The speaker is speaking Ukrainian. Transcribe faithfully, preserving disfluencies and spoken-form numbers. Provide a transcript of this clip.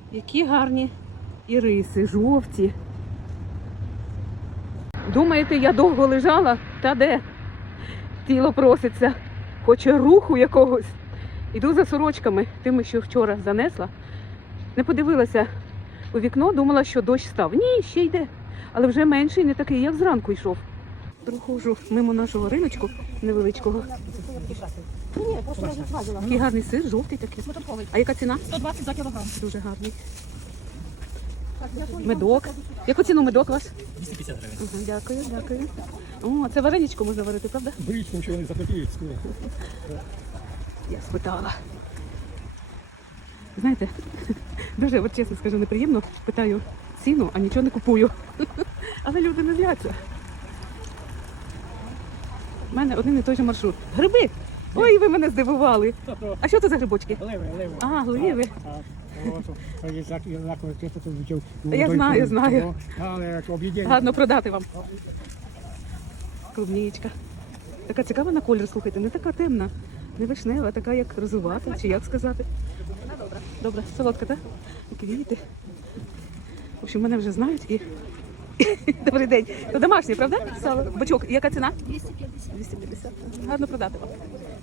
Які гарні іриси, жовті. Думаєте, я довго лежала? Та де? Тіло проситься, хоче руху якогось. Іду за сорочками, тими, що вчора занесла. Не подивилася у вікно, думала, що дощ став. Ні, ще йде. Але вже менший, не такий, як зранку йшов. Проходжу мимо нашого риночку невеличкого. Ні, просто я зважила. Який гарний сир, жовтий такий. А яка ціна? сто двадцять за кілограм. Дуже гарний. Медок. Яку ціну медок у вас? двісті п'ятдесят гривень. Ага, дякую, дякую. О, це вареничко можна варити, правда? Беріть, нічого не захотіють. Я спитала. Знаєте, дуже, от чесно скажу, неприємно. Питаю ціну, а нічого не купую. Але люди не зляться. У мене один і той же маршрут. Гриби! Ой, ви мене здивували. А що це за грибочки? Ливи, ливи. А, гливи. Я Я знаю, знаю. Але об'єднання. Гарно продати вам. Клубничка. Така цікава на колір, слухайте, не така темна, не вишнева, а така як розувата, чи як сказати. Добре. Добре, солодка, так? Квіти. В общем, мене вже знають і... Добрий день. То домашнє, правда? Сало. Бачок, яка ціна? двісті п'ятдесят. двісті п'ятдесят. Гарно продати вам.